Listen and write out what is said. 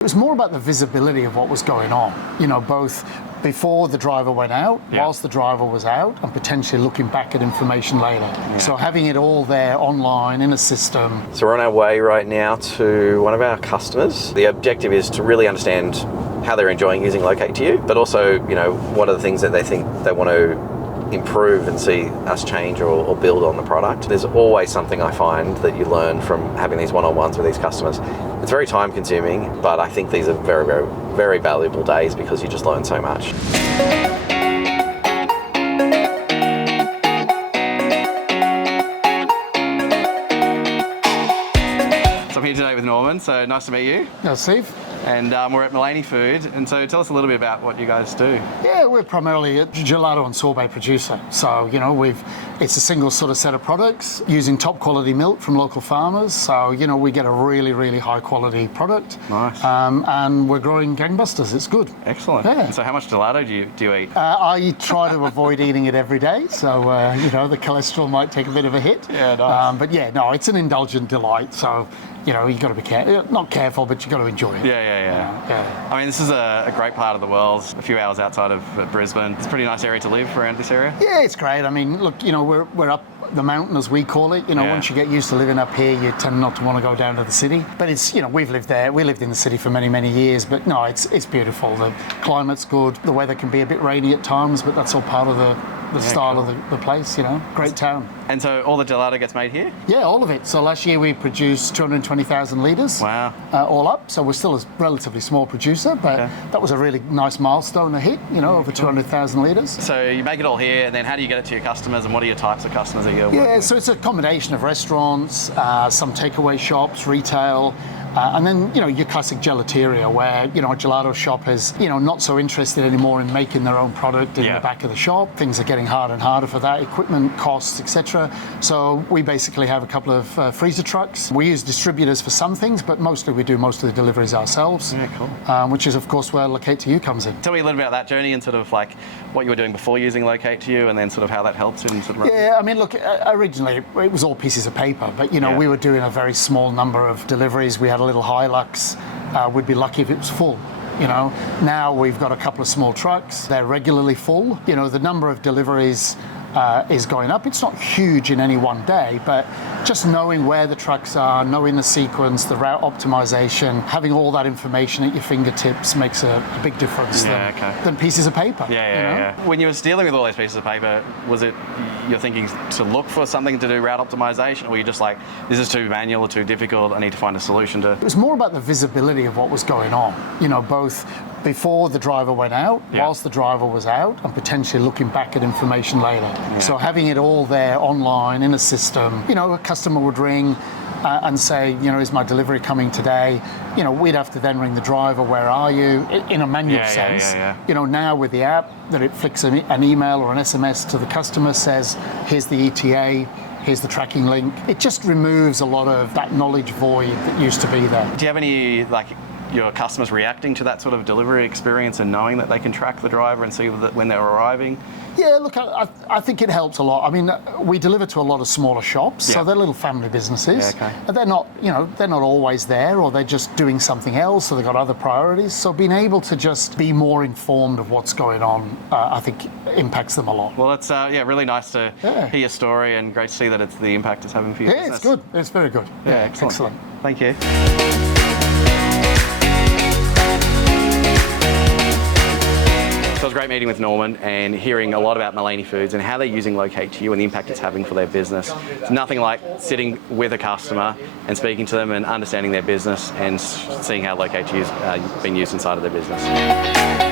It was more about the visibility of what was going on, both before the driver went out, whilst the driver was out, and potentially looking back at information later. Yeah. So having it all there online in a system. So we're on our way right now to one of our customers. The objective is to really understand how they're enjoying using Locate2u, but also, what are the things that they think they want to improve and see us change or build on the product. There's always something I find that you learn from having these one-on-ones with these customers. It's very time consuming, but I think these are very, very, very valuable days because you just learn so much. So I'm here today with Norman, so nice to meet you. Yeah, Steve. And we're at Maleny Food, and so tell us a little bit about what you guys do. Yeah, we're primarily a gelato and sorbet producer. So, it's a single sort of set of products using top quality milk from local farmers. So, we get a really, really high quality product. Nice. And we're growing gangbusters. It's good. Excellent. Yeah. And so how much gelato do you eat? I try to avoid eating it every day. So, the cholesterol might take a bit of a hit. Yeah, nice. But yeah, no, it's an indulgent delight. So, you've got to be not careful, but you've got to enjoy it. Yeah. I mean, this is a great part of the world, a few hours outside of Brisbane. It's a pretty nice area to live around this area. Yeah, it's great. I mean, look, we're up the mountain, as we call it. Once you get used to living up here, you tend not to want to go down to the city. But it's, we've lived there. We lived in the city for many, many years. But no, it's beautiful. The climate's good. The weather can be a bit rainy at times, but that's all part of the style of the place, Great town. And so all the gelato gets made here? Yeah, all of it. So last year we produced 220,000 litres. Wow. All up. So we're still a relatively small producer, but that was a really nice milestone to hit, over 200,000 litres. So you make it all here, and then how do you get it to your customers, and what are your types of customers that you're working with? So it's a combination of restaurants, some takeaway shops, retail, and then, your classic gelateria where, a gelato shop is, not so interested anymore in making their own product in the back of the shop. Things are getting harder and harder for that, equipment costs, etc. So we basically have a couple of freezer trucks. We use distributors for some things, but mostly we do most of the deliveries ourselves. Yeah, cool. Which is, of course, where Locate2u comes in. Tell me a little bit about that journey and sort of like what you were doing before using Locate2u, and then sort of how that helps in sort of running. Yeah, I mean, look, originally it was all pieces of paper, but, we were doing a very small number of deliveries. We had a little Hilux. We'd be lucky if it was full. Now we've got a couple of small trucks. They're regularly full. The number of deliveries is going up. It's not huge in any one day, but just knowing where the trucks are, knowing the sequence, the route optimization, having all that information at your fingertips makes a big difference than pieces of paper. Yeah. When you were dealing with all those pieces of paper, was it you're thinking to look for something to do route optimization, or were you just like, this is too manual or too difficult, I need to find a solution to? It was more about the visibility of what was going on, both before the driver went out, whilst the driver was out, and potentially looking back at information later. Yeah. So having it all there online in a system, a customer would ring and say, is my delivery coming today? We'd have to then ring the driver, where are you? In a manual sense. Now with the app, that it flicks an email or an SMS to the customer, says, here's the ETA, here's the tracking link. It just removes a lot of that knowledge void that used to be there. Do you have any, your customers reacting to that sort of delivery experience and knowing that they can track the driver and see that when they're arriving? Yeah, look, I think it helps a lot. I mean, we deliver to a lot of smaller shops, so they're little family businesses. Yeah, okay. They're not, they're not always there, or they're just doing something else, or they've got other priorities. So being able to just be more informed of what's going on, I think impacts them a lot. Well, it's really nice to hear your story, and great to see that it's the impact it's having for your business. It's good. It's very good. Yeah, excellent. Thank you. So it was great meeting with Norman and hearing a lot about Maleny Foods and how they're using Locate2u and the impact it's having for their business. It's nothing like sitting with a customer and speaking to them and understanding their business and seeing how Locate2u's been used inside of their business.